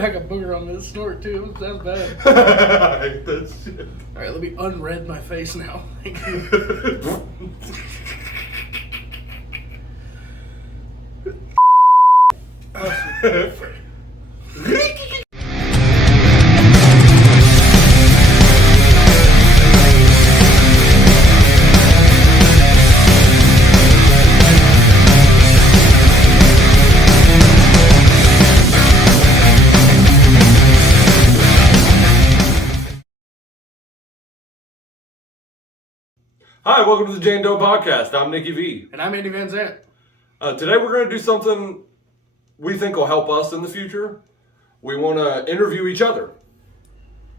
back a booger on this snort too. That's bad. I hate that shit. All right, let me unred my face now. Thank you. Hi, welcome to the Jayne Doe podcast. I'm Nicky V. And I'm Andy Van Zant. Today we're going to do something we think will help us in the future. We want to interview each other.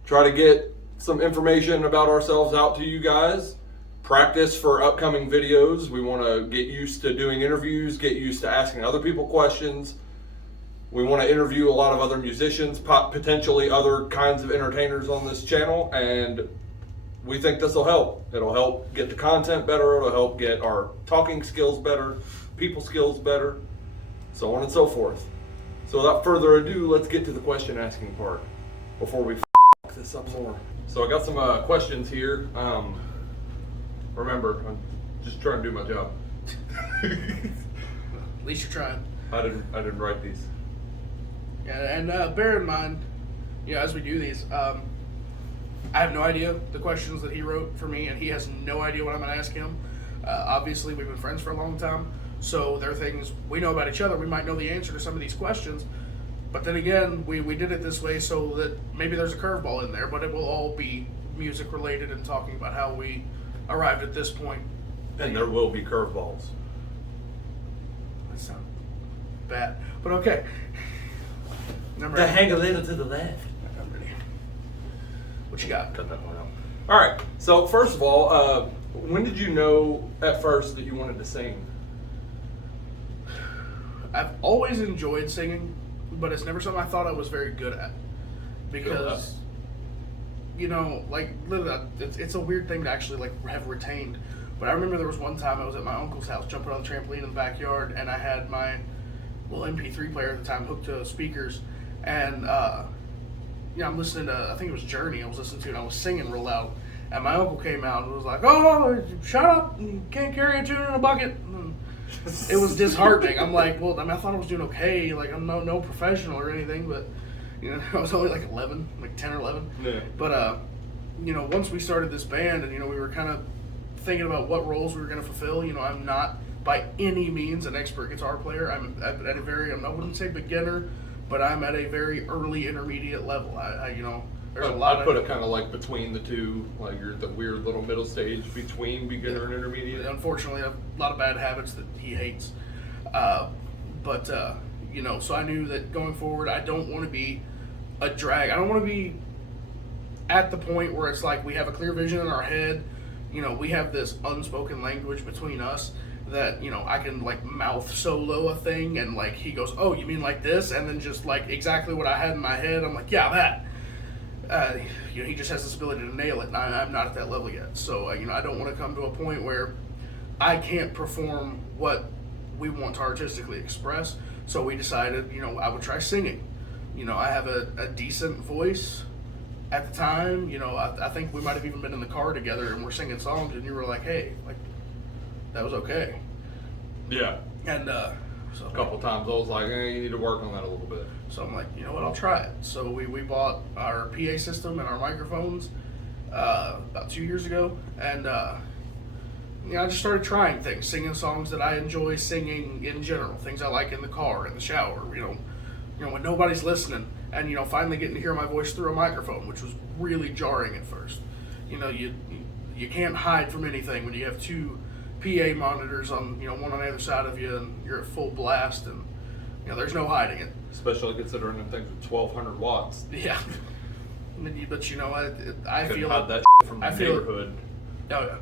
Try to get some information about ourselves out to you guys. Practice for upcoming videos. We want to get used to doing interviews, get used to asking other people questions. We want to interview a lot of other musicians, potentially other kinds of entertainers on this channel, and we think this will help. It'll help get the content better. It'll help get our talking skills better, people skills better, so on and so forth. So without further ado, let's get to the question asking part before we fuck this up more. So I got some questions here. Remember, I'm just trying to do my job. At least you're trying. I didn't write these. Yeah, and bear in mind, as we do these, I have no idea the questions that he wrote for me, and he has no idea what I'm going to ask him. Obviously, we've been friends for a long time, so there are things we know about each other. We might know the answer to some of these questions, but then again, we did it this way so that maybe there's a curveball in there, but it will all be music related and talking about how we arrived at this point. And there will be curveballs. That sounds bad, but okay. To hang a little to the left. I'm ready. What you got? Cut that one out. All right. So first of all, when did you know at first that you wanted to sing? I've always enjoyed singing, but it's never something I thought I was very good at. Because, literally, it's a weird thing to actually have retained. But I remember there was one time I was at my uncle's house jumping on the trampoline in the backyard, and I had my little MP3 player at the time hooked to speakers, and I'm listening to, I think it was Journey I was listening to, and I was singing real loud. And my uncle came out and was like, "Oh, shut up, you can't carry a tune in a bucket." And it was disheartening. I'm like, well, I thought I was doing okay. Like, I'm no professional or anything, but, I was only like 11, like 10 or 11. Yeah. But, once we started this band and, we were kind of thinking about what roles we were going to fulfill, I'm not by any means an expert guitar player. I'm at a very, I wouldn't say beginner, but I'm at a very early intermediate level. There's a lot I'd put it kind of like between the two, like you're the weird little middle stage between beginner and intermediate. Unfortunately, I have a lot of bad habits that he hates. So I knew that going forward, I don't want to be a drag. I don't want to be at the point where it's like we have a clear vision in our head. We have this unspoken language between us that, I can like mouth solo a thing and like he goes, "Oh, you mean like this?" And then just like exactly what I had in my head, I'm like, "Yeah, that." He just has this ability to nail it, and I'm not at that level yet. So, I don't want to come to a point where I can't perform what we want to artistically express. So we decided, I would try singing. I have a decent voice at the time. I think we might have even been in the car together and we're singing songs, and you were like, "Hey, like, that was okay." Yeah. And so A couple times I was like, you need to work on that a little bit. So I'm like, you know what, I'll try it. So we bought our PA system and our microphones about 2 years ago, and I just started trying things, singing songs that I enjoy singing in general, things I like in the car, in the shower, when nobody's listening, and finally getting to hear my voice through a microphone, which was really jarring at first. You can't hide from anything when you have two PA monitors on, one on the other side of you, and you're at full blast, and there's no hiding it. Especially considering the things with 1,200 watts. Yeah. But I Couldn't feel hide that from the neighborhood. Oh yeah.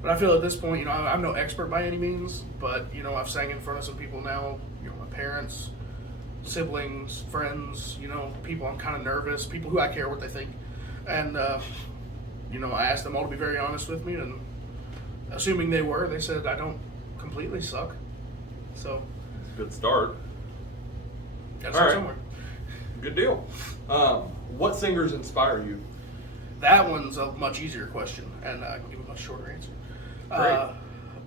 But I feel at this point, I'm no expert by any means, but I've sang in front of some people now. My parents, siblings, friends. People I'm kind of nervous. People who I care what they think, and I asked them all to be very honest with me, and assuming they were, they said I don't completely suck. So it's a good start. gotta start somewhere. Good deal. What singers inspire you? That one's a much easier question, and I can give a much shorter answer. Great.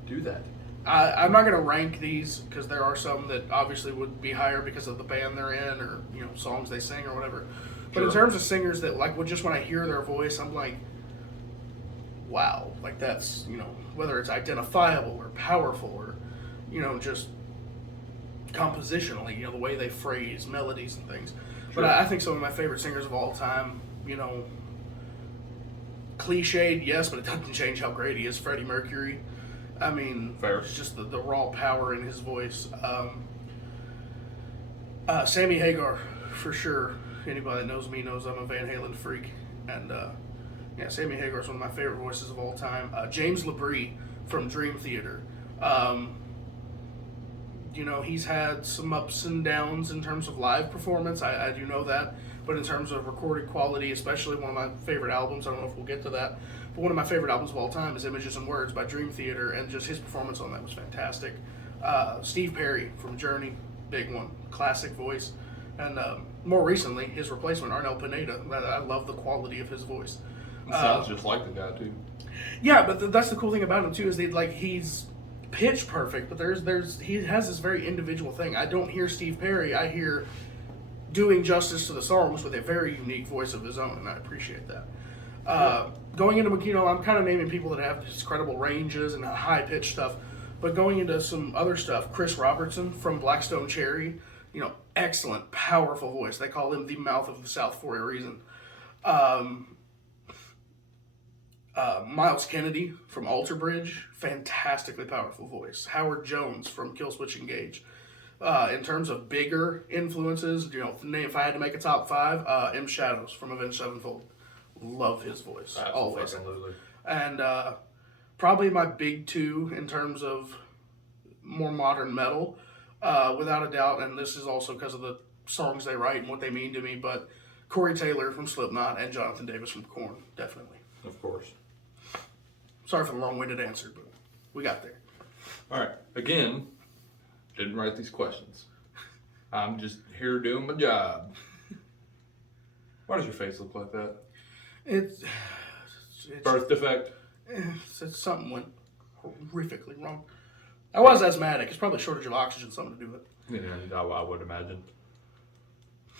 Do that. I'm not going to rank these because there are some that obviously would be higher because of the band they're in or songs they sing or whatever. But in terms of singers that just when I hear their voice, I'm like, wow, like that's whether it's identifiable or powerful or just compositionally, the way they phrase melodies and things. Sure. But I think some of my favorite singers of all time, cliched, yes, but it doesn't change how great he is. Freddie Mercury. I mean, fair. It's just the raw power in his voice. Sammy Hagar, for sure. Anybody that knows me knows I'm a Van Halen freak. And, Sammy Hagar is one of my favorite voices of all time. James LaBrie from Dream Theater. He's had some ups and downs in terms of live performance. I do know that. But in terms of recorded quality, especially one of my favorite albums, I don't know if we'll get to that, but one of my favorite albums of all time is Images and Words by Dream Theater, and just his performance on that was fantastic. Steve Perry from Journey, big one, classic voice. And more recently, his replacement, Arnel Pineda. I love the quality of his voice. It sounds just like the guy, too. Yeah, but that's the cool thing about him, too, is he's pitch perfect, but he has this very individual thing. I don't hear Steve Perry, I hear doing justice to the songs with a very unique voice of his own, and I appreciate that. Going into I'm kind of naming people that have just credible ranges and high-pitched stuff, but going into some other stuff, Chris Robertson from Blackstone Cherry, excellent, powerful voice. They call him the mouth of the South for a reason. Miles Kennedy from Alter Bridge, fantastically powerful voice. Howard Jones from Killswitch Engage. In terms of bigger influences, if I had to make a top 5, M. Shadows from Avenged Sevenfold. Love his voice. Always. Absolutely. And probably my big 2 in terms of more modern metal, without a doubt, and this is also because of the songs they write and what they mean to me, but Corey Taylor from Slipknot and Jonathan Davis from Korn, definitely. Of course. Sorry for the long-winded answer, but we got there. All right. Again, didn't write these questions. I'm just here doing my job. Why does your face look like that? It's birth defect? It's something went horrifically wrong. I was asthmatic. It's probably shortage of oxygen, something to do with it. Yeah, I would imagine.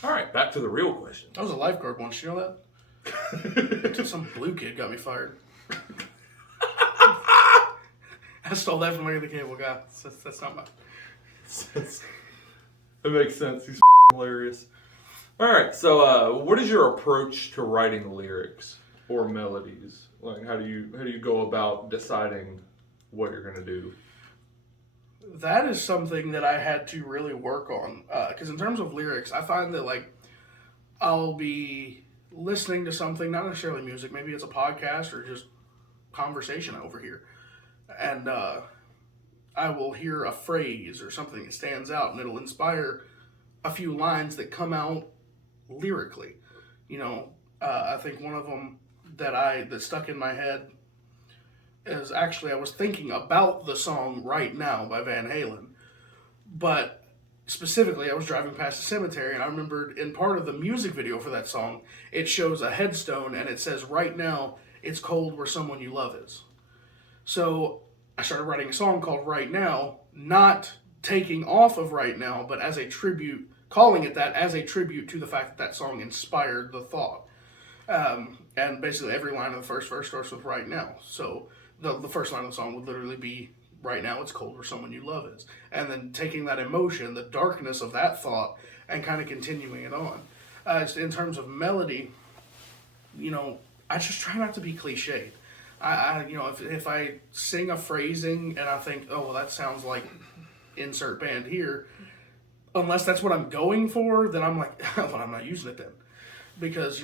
All right, back to the real question. I was a lifeguard once. You know that? Some blue kid got me fired. I stole that from Larry the Cable Guy. That's not mine. It makes sense. He's hilarious. All right, so what is your approach to writing lyrics or melodies? Like, how do you go about deciding what you're gonna do? That is something that I had to really work on. Because in terms of lyrics, I find that I'll be listening to something, not necessarily music, maybe it's a podcast or just conversation over here, and I will hear a phrase or something that stands out, and it'll inspire a few lines that come out lyrically. I think one of them that stuck in my head is actually I was thinking about the song Right Now by Van Halen, but specifically I was driving past a cemetery and I remembered in part of the music video for that song, it shows a headstone and it says, "Right now, it's cold where someone you love is." So I started writing a song called Right Now, not taking off of Right Now, but as a tribute, calling it that as a tribute to the fact that song inspired the thought. And basically every line of the first verse starts with "Right Now." So the first line of the song would literally be, "Right now it's cold where someone you love is." And then taking that emotion, the darkness of that thought, and kind of continuing it on. In terms of melody, I just try not to be cliched. If I sing a phrasing and I think, oh, well, that sounds like insert band here, unless that's what I'm going for, then I'm like, well, I'm not using it then. Because,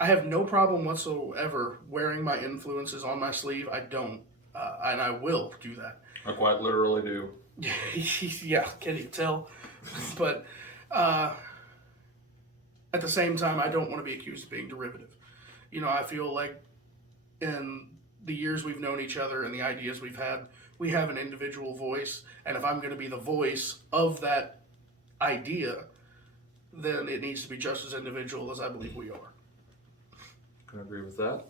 I have no problem whatsoever wearing my influences on my sleeve. I don't. And I will do that. I quite literally do. Yeah, can you tell? But at the same time, I don't want to be accused of being derivative. I feel like in the years we've known each other and the ideas we've had, we have an individual voice. And if I'm going to be the voice of that idea, then it needs to be just as individual as I believe we are. Can agree with that.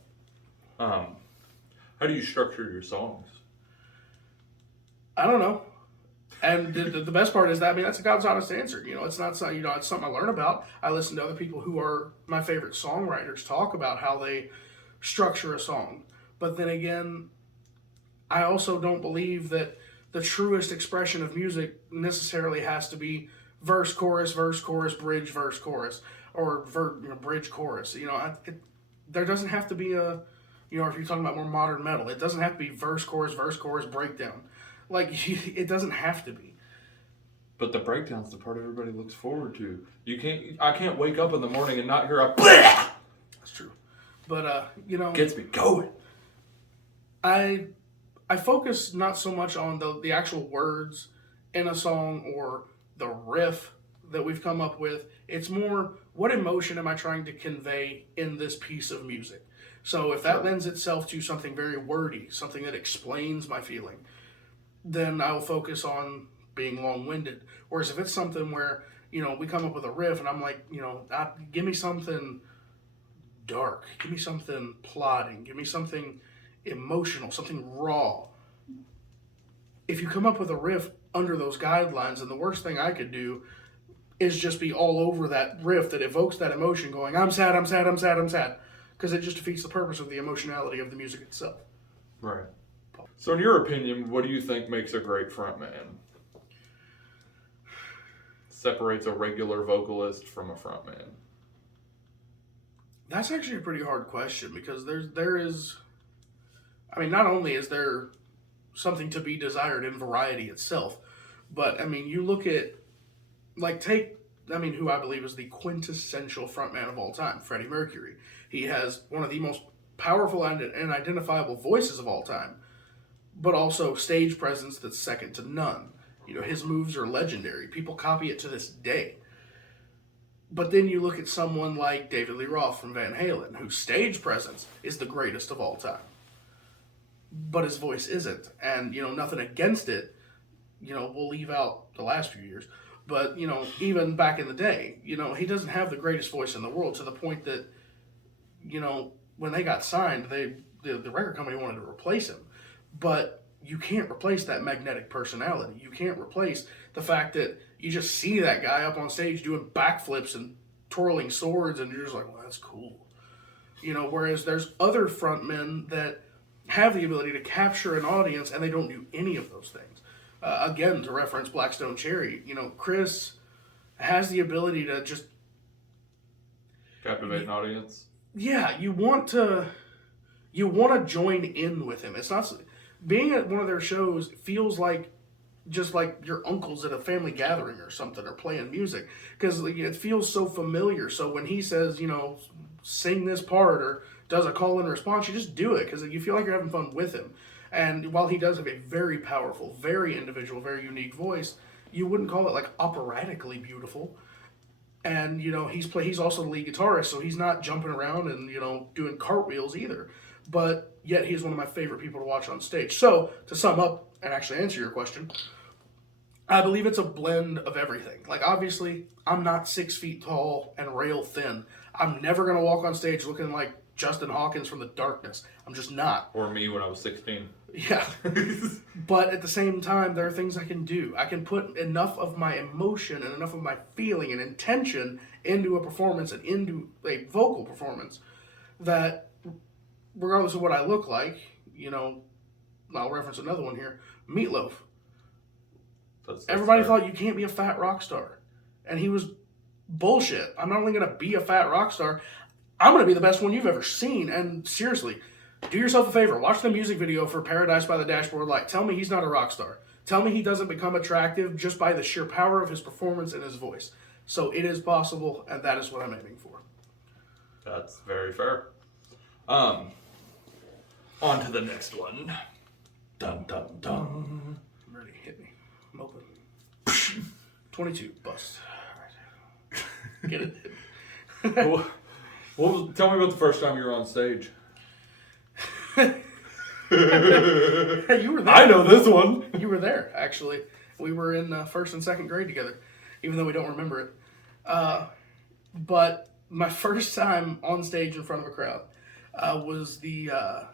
How do you structure your songs? I don't know. And the best part is that, I mean, that's a God's honest answer. It's not something, it's something I learn about. I listen to other people who are my favorite songwriters talk about how they structure a song. But then again, I also don't believe that the truest expression of music necessarily has to be verse, chorus, bridge, verse, chorus, or bridge, chorus. There doesn't have to be if you're talking about more modern metal, it doesn't have to be verse, chorus, breakdown. Like, it doesn't have to be. But the breakdown's the part everybody looks forward to. I can't wake up in the morning and not hear a Bleh! That's true. But, gets me going. I focus not so much on the actual words in a song or the riff that we've come up with. It's more, what emotion am I trying to convey in this piece of music? So if that lends itself to something very wordy, something that explains my feeling, then I will focus on being long-winded. Whereas if it's something where, we come up with a riff and I'm like, give me something dark, give me something plotting, give me something emotional, something raw. If you come up with a riff under those guidelines, then the worst thing I could do is just be all over that riff that evokes that emotion going, I'm sad, I'm sad, I'm sad, I'm sad. Because it just defeats the purpose of the emotionality of the music itself. Right. So in your opinion, what do you think makes a great frontman? Separates a regular vocalist from a frontman? That's actually a pretty hard question because there is, not only is there something to be desired in variety itself, but you look at, who I believe is the quintessential frontman of all time, Freddie Mercury. He has one of the most powerful and identifiable voices of all time, but also stage presence that's second to none. His moves are legendary. People copy it to this day. But then you look at someone like David Lee Roth from Van Halen, whose stage presence is the greatest of all time. But his voice isn't. And, nothing against it. We'll leave out the last few years. But, even back in the day, he doesn't have the greatest voice in the world to the point that, when they got signed, the record company wanted to replace him. But you can't replace that magnetic personality. You can't replace the fact that you just see that guy up on stage doing backflips and twirling swords, and you're just like, well, that's cool. Whereas there's other frontmen that have the ability to capture an audience, and they don't do any of those things. Again, to reference Black Stone Cherry, Chris has the ability to just captivate an audience. Yeah, you want to join in with him. It's not being at one of their shows feels like just like your uncles at a family gathering or something, or playing music, because it feels so familiar. So when he says, sing this part or does a call and response, you just do it because you feel like you're having fun with him. And while he does have a very powerful, very individual, very unique voice, you wouldn't call it like operatically beautiful. And he's also the lead guitarist, so he's not jumping around and doing cartwheels either. But yet he's one of my favorite people to watch on stage. So to sum up and actually answer your question, I believe it's a blend of everything. Like, obviously, I'm not 6 feet tall and rail thin. I'm never going to walk on stage looking like Justin Hawkins from The Darkness. I'm just not. Or me when I was 16. Yeah. But at the same time, there are things I can do. I can put enough of my emotion and enough of my feeling and intention into a performance and into a vocal performance that, regardless of what I look like, I'll reference another one here, Meatloaf. Everybody thought you can't be a fat rock star. And he was bullshit. I'm not only going to be a fat rock star, I'm going to be the best one you've ever seen. And seriously, do yourself a favor. Watch the music video for Paradise by the Dashboard Light. Tell me he's not a rock star. Tell me he doesn't become attractive just by the sheer power of his performance and his voice. So it is possible, and that is what I'm aiming for. That's very fair. On to the next one. Dun, dun, dun. I'm ready. Hit me. I'm open. 22. Bust. All right. Get it? Well, tell me about the first time you were on stage. Hey, you were there. I know this one. You were there, actually. We were in first and second grade together, even though we don't remember it. But my first time on stage in front of a crowd was I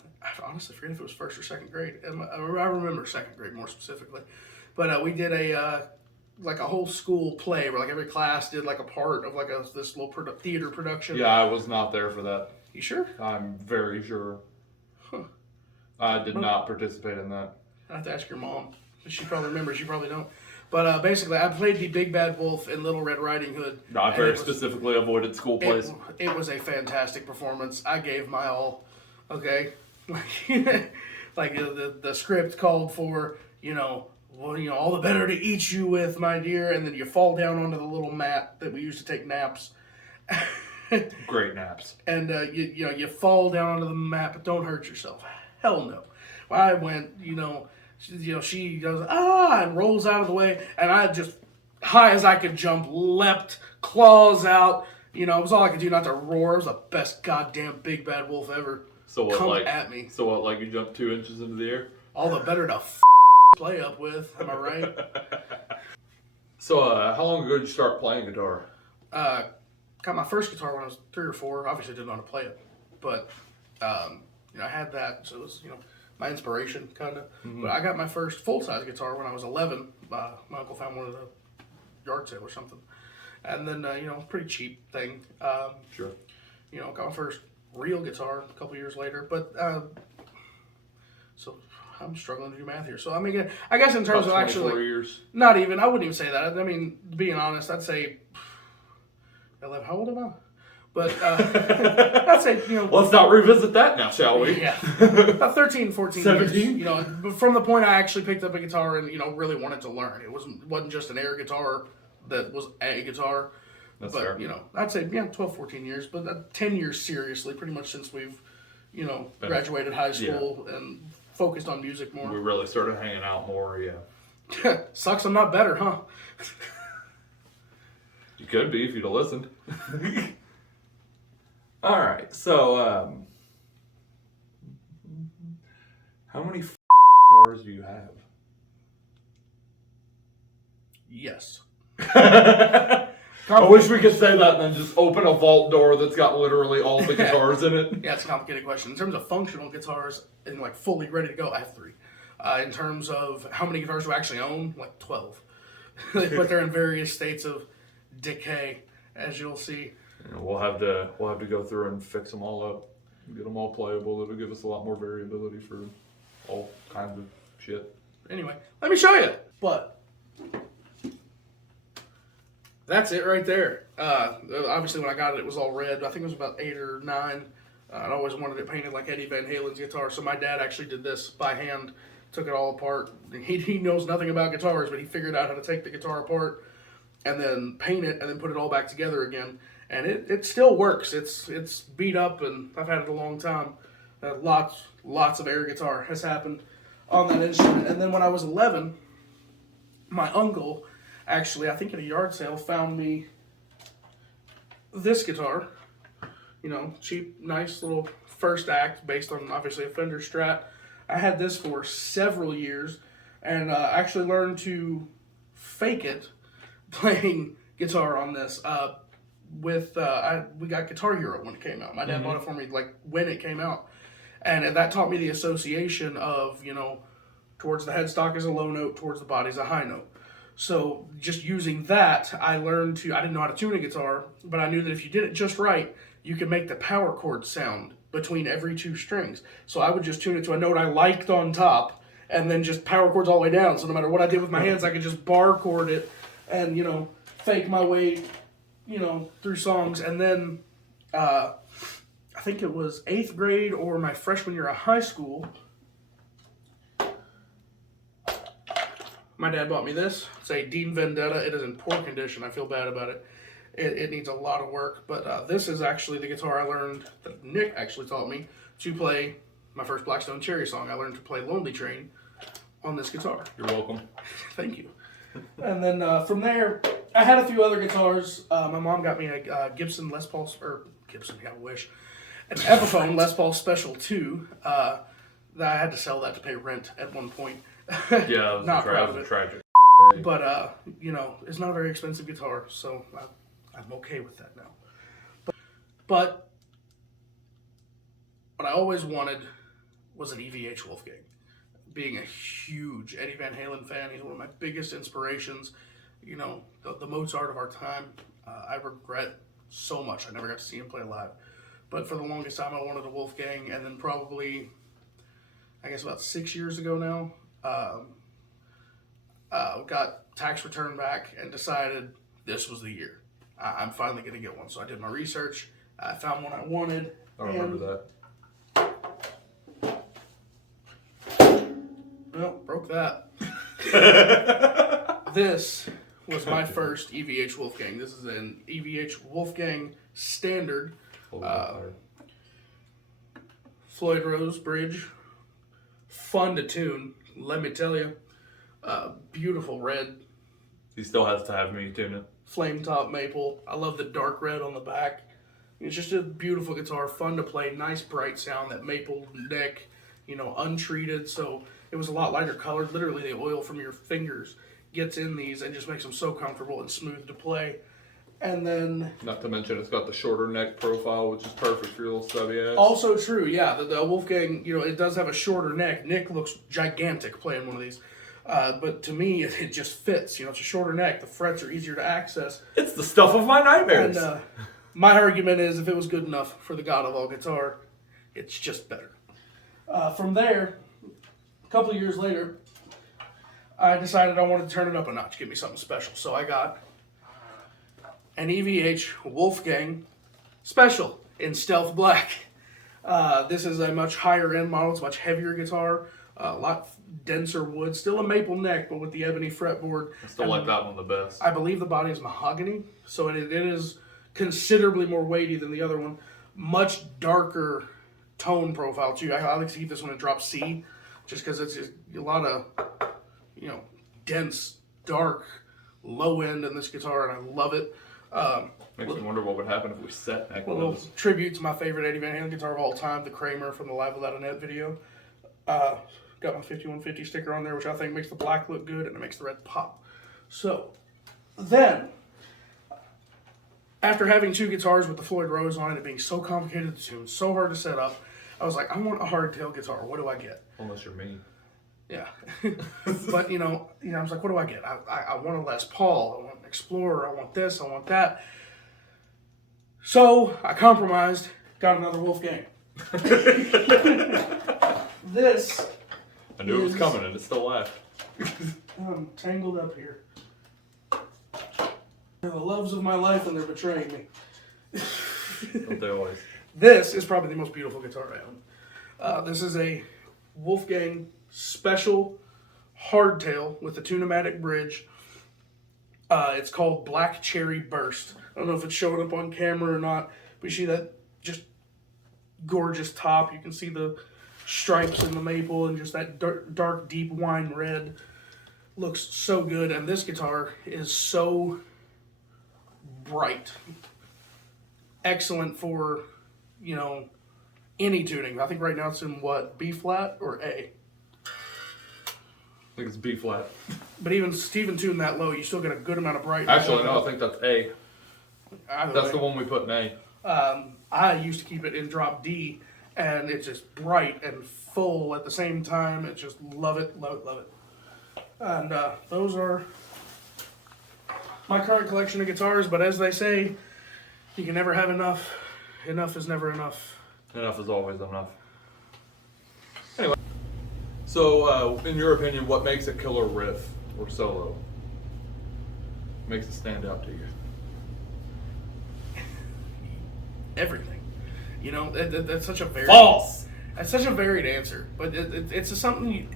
honestly forget if it was first or second grade. I remember second grade more specifically. But we did like a whole school play where like every class did like a part of like this little theater production. Yeah, I was not there for that. You sure? I'm very sure. Huh. I did not participate in that. I have to ask your mom. She probably remembers. You probably don't. But basically, I played the Big Bad Wolf in Little Red Riding Hood. No, I very specifically avoided school plays. It was a fantastic performance. I gave my all. Okay, like the script called for, all the better to eat you with, my dear, and then you fall down onto the little mat that we used to take naps. Great naps. And you fall down onto the mat, but don't hurt yourself. Hell no. Well, I went, she goes, and rolls out of the way, and I just, high as I could jump, leapt, claws out. It was all I could do not to roar. It was the best goddamn Big Bad Wolf ever. So what, come at me. So what, like you jumped 2 inches into the air? All the better to play up with, am I right? So how long ago did you start playing guitar? Got my first guitar when I was 3 or 4. Obviously didn't know how to play it. But, I had that, so it was, my inspiration, kind of. Mm-hmm. But I got my first full-size guitar when I was 11. My uncle found one at a yard sale or something. And then, pretty cheap thing. Sure. Got my first real guitar a couple years later. But, so I'm struggling to do math here. So, I guess in terms of actually... 24 years. Not even. I wouldn't even say that. Being honest, I'd say... 11. How old am I? But I'd say, Let's not revisit that now, shall we? Yeah. About 13, 14 17? years. From the point I actually picked up a guitar and, really wanted to learn. It wasn't just an air guitar that was a guitar. That's but, fair. I'd say, 12, 14 years. But 10 years seriously, pretty much since we've, graduated high school and focused on music more. We really started hanging out more, yeah. Sucks I'm not better, huh? You could be if you'd have listened. All right, so how many guitars do you have? Yes. I wish we could say that and then just open a vault door that's got literally all the guitars in it. Yeah, it's a complicated question. In terms of functional guitars and like fully ready to go, I have 3. In terms of how many guitars do I actually own, like 12. But they're in various states of decay, as you'll see. We'll have to go through and fix them all up, get them all playable. It'll give us a lot more variability for all kinds of shit. Anyway, let me show you. But that's it right there. Obviously, when I got it, it was all red. I think it was about 8 or 9. I'd always wanted it painted like Eddie Van Halen's guitar, so my dad actually did this by hand, took it all apart. He knows nothing about guitars, but he figured out how to take the guitar apart and then paint it and then put it all back together again. And it still works. It's beat up, and I've had it a long time. Lots of air guitar has happened on that instrument. And then when I was 11, my uncle, actually, I think at a yard sale, found me this guitar. Cheap, nice little first act based on, obviously, a Fender Strat. I had this for several years and actually learned to fake it playing guitar on this. We got Guitar Hero when it came out. My dad bought it for me like when it came out. And that taught me the association of, towards the headstock is a low note, towards the body is a high note. So just using that, I didn't know how to tune a guitar, but I knew that if you did it just right, you could make the power chord sound between every 2 strings. So I would just tune it to a note I liked on top, and then just power chords all the way down. So no matter what I did with my hands, I could just bar chord it and, fake my way, through songs. And then I think it was 8th grade or my freshman year of high school, my dad bought me this. It's a Dean Vendetta. It is in poor condition. I feel bad about it. It needs a lot of work. But this is actually the guitar I learned, that Nick actually taught me to play my first Blackstone Cherry song. I learned to play Lonely Train on this guitar. You're welcome. Thank you. And then from there, I had a few other guitars. My mom got me a Gibson Les Paul, or Gibson, I wish, an Epiphone Les Paul Special 2. That I had to sell that to pay rent at one point. Yeah, not proud of it. Tragic. But it's not a very expensive guitar, so I I'm okay with that now. But what I always wanted was an EVH Wolfgang. Being a huge Eddie Van Halen fan, he's one of my biggest inspirations. You know, the Mozart of our time. I regret so much I never got to see him play live. But for the longest time, I wanted a Wolfgang, and then probably, I guess about 6 years ago now, got tax return back and decided this was the year. I'm finally going to get one. So I did my research. I found one I wanted. I remember that. Well, broke that. This was my first EVH Wolfgang. This is an EVH Wolfgang Standard. Floyd Rose bridge. Fun to tune, let me tell you. Beautiful red. He still has to have me tune it. Flame top maple. I love the dark red on the back. It's just a beautiful guitar, fun to play, nice bright sound, that maple neck, you know, untreated. So it was a lot lighter colored. Literally the oil from your fingers gets in these and just makes them so comfortable and smooth to play. And then... Not to mention it's got the shorter neck profile, which is perfect for your little stubby ass. Also true, yeah. The Wolfgang, you know, it does have a shorter neck. Nick looks gigantic playing one of these. But to me, it just fits. You know, it's a shorter neck. The frets are easier to access. It's the stuff of my nightmares. And my argument is, if it was good enough for the god of all guitar, it's just better. From there, a couple of years later, I decided I wanted to turn it up a notch, give me something special. So I got an EVH Wolfgang Special in Stealth Black. This is a much higher end model. It's a much heavier guitar. A lot denser wood, still a maple neck, but with the ebony fretboard. I still like that one the best. I believe the body is mahogany, so it is considerably more weighty than the other one. Much darker tone profile too. I like to keep this one in drop C, just because it's just a lot of, you know, dense, dark, low end in this guitar, and I love it. Makes me wonder what would happen if we set neck A little tribute to my favorite Eddie Van Halen guitar of all time, the Kramer from the Live Without a Net video. Got my 5150 sticker on there, which I think makes the black look good and it makes the red pop. So, then, after having two guitars with the Floyd Rose on it being so complicated to tune, so hard to set up, I was like, I want a hardtail guitar. What do I get? Unless you're me. Yeah. But, you know, I was like, what do I get? I want a Les Paul. I want an Explorer. I want this. I want that. So, I compromised. Got another Wolfgang. This... I knew it was coming and it still laughed. I'm tangled up here. The loves of my life and they're betraying me. Don't they always? This is probably the most beautiful guitar I own. This is a Wolfgang Special hardtail with a Tune-O-Matic bridge. It's called Black Cherry Burst. I don't know if it's showing up on camera or not, but you see that just gorgeous top. You can see the stripes in the maple and just that dark deep wine red. Looks so good, and this guitar is so bright. Excellent for, you know, any tuning. I think right now it's in what, B flat or A? I think it's B flat. But even Steven tuned that low, you still get a good amount of brightness. Actually, no, I think that's A. That's way. the one we put in A. I used to keep it in drop D, and it's just bright and full at the same time. It's just love it, love it, love it. And those are my current collection of guitars, but as they say, you can never have enough. Enough is never enough. Enough is always enough. Anyway. So, in your opinion, what makes a killer riff or solo? Makes it stand out to you? Everything. You know, that's such a very... False! That's such a varied answer, but it's something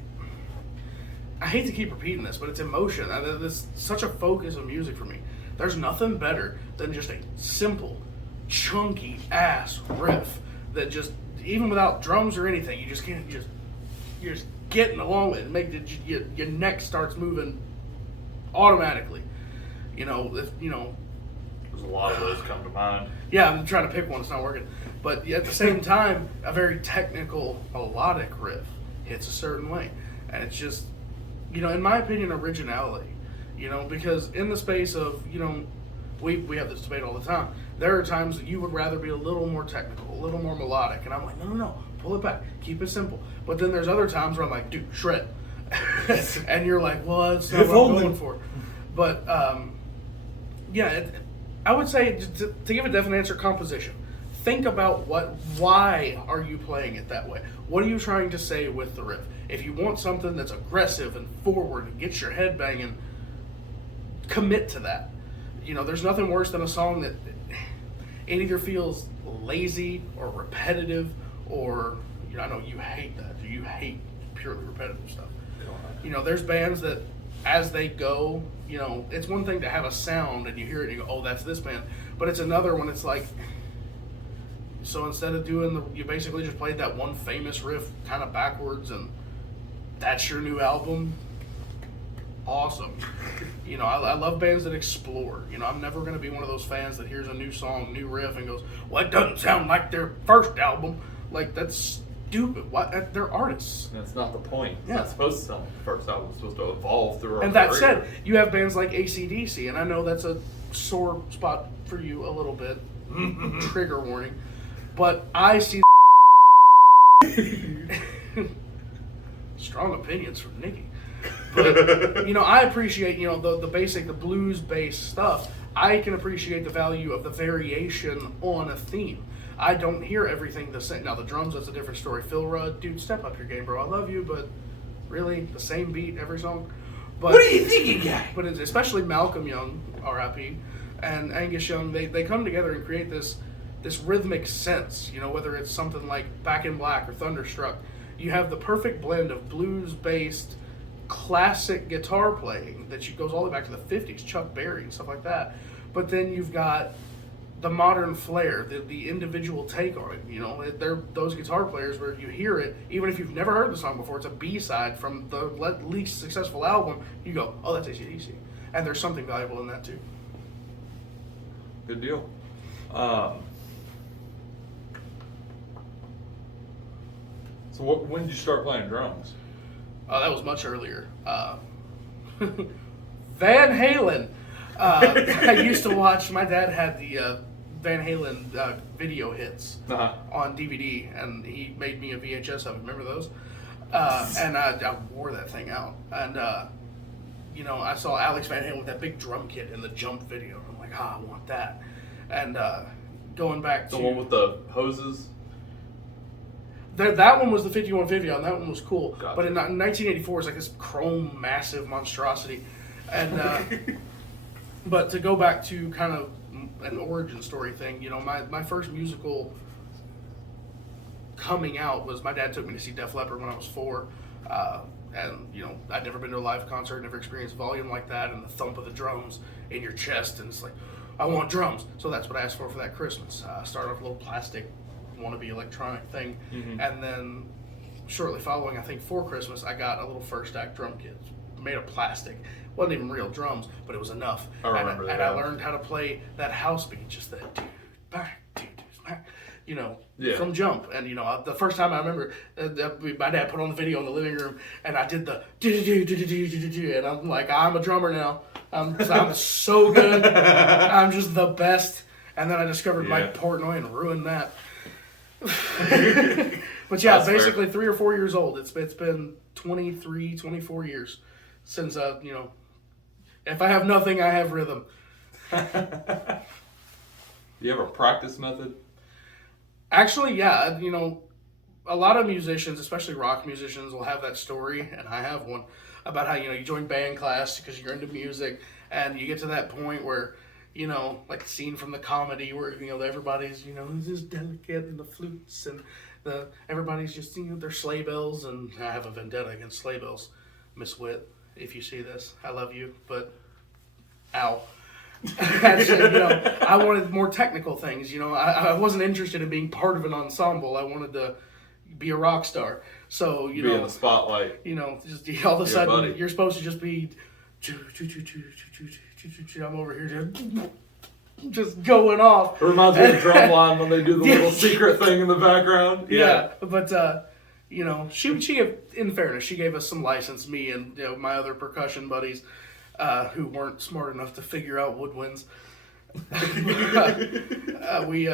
I hate to keep repeating this, but it's emotion. It's such a focus of music for me. There's nothing better than just a simple, chunky ass riff that just, even without drums or anything, you just can't you're just getting along with it. Make your neck starts moving automatically. You know, There's a lot of those come to mind. Yeah, I'm trying to pick one. It's not working. But at the same time, a very technical melodic riff hits a certain way. And it's just, you know, in my opinion, originality. You know, because in the space of, you know, we have this debate all the time. There are times that you would rather be a little more technical, a little more melodic, and I'm like, no, pull it back, keep it simple. But then there's other times where I'm like, dude, shred, and you're like, well, that's not what I'm going for. But I would say to give a definite answer, composition. Think about why are you playing it that way? What are you trying to say with the riff? If you want something that's aggressive and forward and gets your head banging, commit to that. There's nothing worse than a song that it either feels lazy or repetitive, or I know you hate that. You hate purely repetitive stuff. There's bands that as they go, it's one thing to have a sound and you hear it and you go, oh, that's this band. But it's another when it's like, so instead of you basically just played that one famous riff kind of backwards and that's your new album. Awesome. I love bands that explore. I'm never going to be one of those fans that hears a new song, new riff, and goes, well, it doesn't sound like their first album. Like, that's stupid. They're artists. That's not the point. It's Yeah. not supposed to sound like the first album. It's supposed to evolve through our And that career. said, you have bands like AC/DC, and I know that's a sore spot for you a little bit. Trigger warning. But I see strong opinions from Nikki. But, I appreciate, the basic, the blues-based stuff. I can appreciate the value of the variation on a theme. I don't hear everything the same. Now, the drums, that's a different story. Phil Rudd, dude, step up your game, bro. I love you, but really, the same beat every song? But, What are you thinking, guy? But it's especially Malcolm Young, R.I.P., and Angus Young, they come together and create this rhythmic sense, whether it's something like Back in Black or Thunderstruck. You have the perfect blend of blues-based classic guitar playing that goes all the way back to the 50s, Chuck Berry and stuff like that. But then you've got the modern flair, the individual take on it. They're those guitar players where you hear it, even if you've never heard the song before, it's a B-side from the least successful album, you go, oh, that's AC/DC. And there's something valuable in that too. Good deal. So when did you start playing drums? That was much earlier. Van Halen. I used to watch. My dad had the Van Halen video hits on DVD, and he made me a VHS of it. Remember those? And I wore that thing out. And I saw Alex Van Halen with that big drum kit in the Jump video. I'm like, I want that. And going back to The one with the hoses? That one was the 5150 on. That one was cool. Gotcha. But in 1984, it's like this chrome massive monstrosity. And but to go back to kind of an origin story thing, my first musical coming out was my dad took me to see Def Leppard when I was 4. And, I'd never been to a live concert, never experienced volume like that and the thump of the drums in your chest. And it's like, I want drums. So that's what I asked for that Christmas. I started off with a little plastic wannabe electronic thing. Mm-hmm. And then shortly following, I think for Christmas, I got a little first act drum kit made of plastic. Wasn't even real drums, but it was enough. I remember that. And I learned how to play that house beat, just that dude, back, Yeah. from Jump. And, the first time I remember, my dad put on the video in the living room, and I did the do-do-do-do-do-do-do-do, and I'm like, I'm a drummer now. I'm so good. I'm just the best. And then I discovered Mike Portnoy and ruined that. But yeah, That's basically 3 or 4 years old. It's been 23, 24 years since if I have nothing, I have rhythm. Do you have a practice method? Actually, yeah, a lot of musicians, especially rock musicians, will have that story, and I have one, about how, you join band class because you're into music, and you get to that point where, like the scene from the comedy where, everybody's, just delicate and the flutes and everybody's just, their sleigh bells, and I have a vendetta against sleigh bells. Miss Witt, if you see this, I love you, but ow. I wanted more technical things. I wasn't interested in being part of an ensemble. I wanted to be a rock star. So, Be in the spotlight. just all of a sudden, buddy. you're supposed to just be, I'm over here just going off. It reminds me of Drumline when they do the little secret thing in the background. Yeah, but she gave, in fairness, she gave us some license, me and my other percussion buddies, who weren't smart enough to figure out woodwinds. We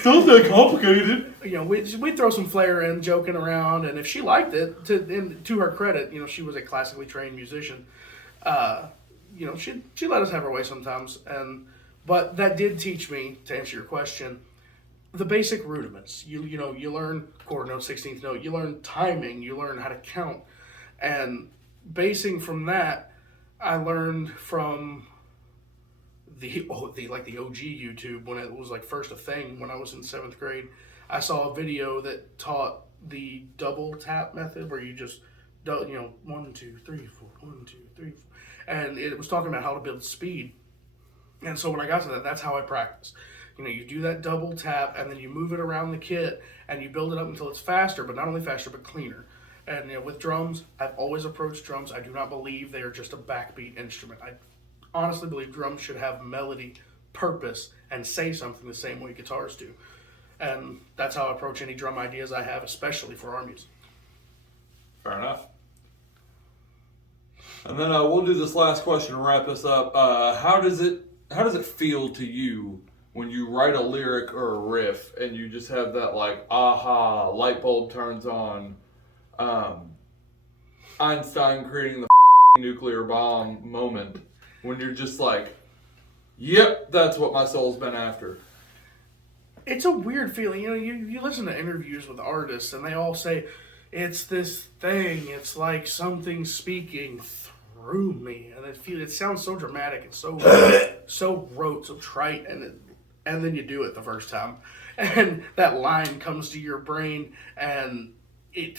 Sounds that complicated. we throw some flair in, joking around, and if she liked it, to her credit, she was a classically trained musician. She let us have her way sometimes, but that did teach me, to answer your question, the basic rudiments. You learn quarter note, 16th note. You learn timing. You learn how to count, and basing from that, I learned from the OG YouTube when it was like first a thing when I was in 7th grade. I saw a video that taught the double tap method where you just 1 2 3 4 1 2 3 4, and it was talking about how to build speed. And so when I got to that, that's how I practice. You do that double tap, and then you move it around the kit, and you build it up until it's faster, but not only faster, but cleaner. And with drums, I've always approached drums. I do not believe they are just a backbeat instrument. I honestly believe drums should have melody, purpose, and say something the same way guitars do. And that's how I approach any drum ideas I have, especially for our music. Fair enough. And then we'll do this last question to wrap this up. How does it feel to you when you write a lyric or a riff and you just have that like aha light bulb turns on, Einstein creating the nuclear bomb moment when you're just like, yep, that's what my soul's been after? It's a weird feeling. You listen to interviews with artists and they all say, it's this thing, it's like something speaking through me. And it sounds so dramatic and so rote, so trite, and then you do it the first time. And that line comes to your brain and you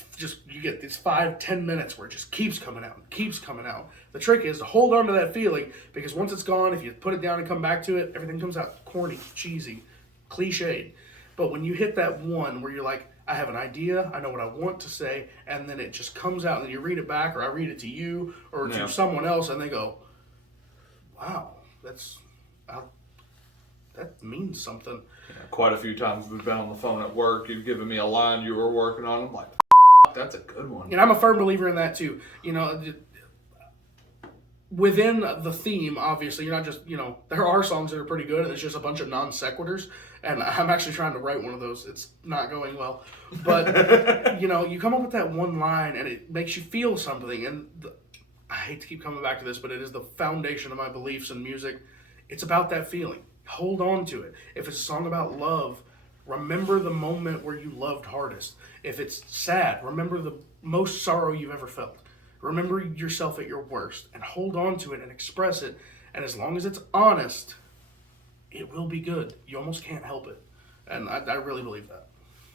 get these 5-10 minutes where it just keeps coming out. The trick is to hold on to that feeling, because once it's gone, if you put it down and come back to it, everything comes out corny, cheesy, cliched. But when you hit that one where you're like, I have an idea, I know what I want to say, and then it just comes out, and then you read it back, or I read it to you, or to someone else, and they go, wow, that means something. Yeah, quite a few times we've been on the phone at work, you've given me a line you were working on, I'm like, that's a good one. And I'm a firm believer in that too. Within the theme, obviously, you're not just, there are songs that are pretty good and it's just a bunch of non sequiturs. And I'm actually trying to write one of those. It's not going well. But, you come up with that one line and it makes you feel something. And I hate to keep coming back to this, but it is the foundation of my beliefs in music. It's about that feeling. Hold on to it. If it's a song about love, remember the moment where you loved hardest. If it's sad, remember the most sorrow you've ever felt. Remember yourself at your worst and hold on to it and express it. And as long as it's honest, it will be good. You almost can't help it. And I really believe that.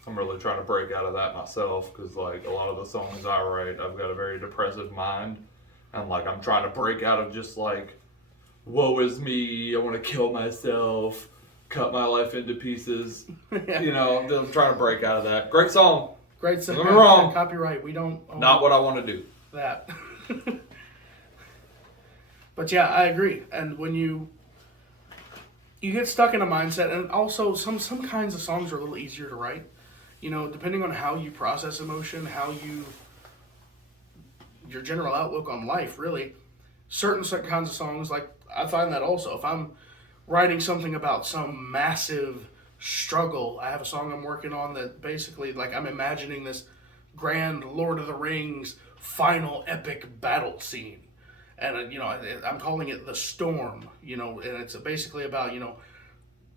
I'm really trying to break out of that myself, because like a lot of the songs I write, I've got a very depressive mind. And like I'm trying to break out of just like, woe is me, I want to kill myself, cut my life into pieces. I'm trying to break out of that. Great song. Great song. Don't get me wrong. Copyright. We don't own Not what I want to do. that. But yeah, I agree. And when you get stuck in a mindset, and also some kinds of songs are a little easier to write. Depending on how you process emotion, your general outlook on life, really. Certain kinds of songs, like I find that also. If I'm writing something about some massive struggle, I have a song I'm working on that basically, like, I'm imagining this grand Lord of the Rings final epic battle scene. And, I'm calling it The Storm, and it's basically about,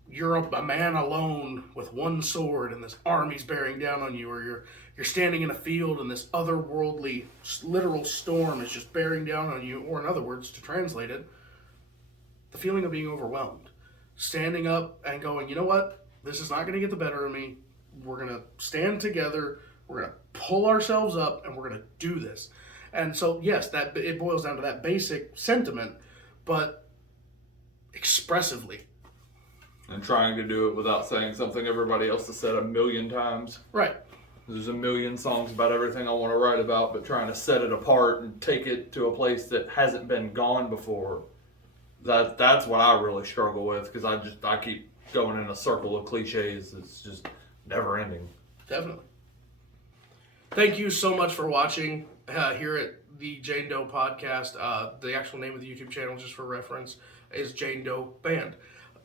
you're a man alone with one sword and this army's bearing down on you, or you're standing in a field and this otherworldly, literal storm is just bearing down on you, or in other words, to translate it, the feeling of being overwhelmed. Standing up and going, you know what? This is not going to get the better of me. We're going to stand together. We're going to pull ourselves up and we're going to do this. And so, yes, that it boils down to that basic sentiment, but expressively. And trying to do it without saying something everybody else has said a million times. Right. There's a million songs about everything I want to write about, but trying to set it apart and take it to a place that hasn't been gone before, that's what I really struggle with, because I keep going in a circle of cliches. It's just never ending. Definitely. Thank you so much for watching here at the Jayne Doe podcast. The actual name of the YouTube channel, just for reference, is Jayne Doe Band.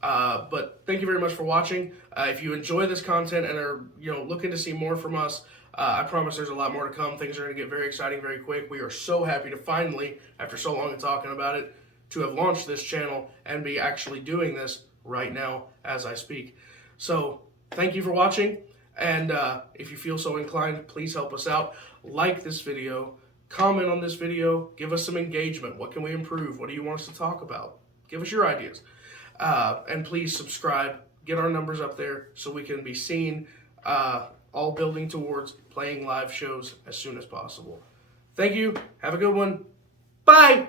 But thank you very much for watching. If you enjoy this content and are looking to see more from us, I promise there's a lot more to come. Things are going to get very exciting very quick. We are so happy to finally, after so long of talking about it, to have launched this channel and be actually doing this right now as I speak. So thank you for watching, and if you feel so inclined, please help us out. Like this video, comment on this video, give us some engagement. What can we improve? What do you want us to talk about? Give us your ideas. And please subscribe, get our numbers up there so we can be seen, all building towards playing live shows as soon as possible. Thank you. Have a good one. Bye.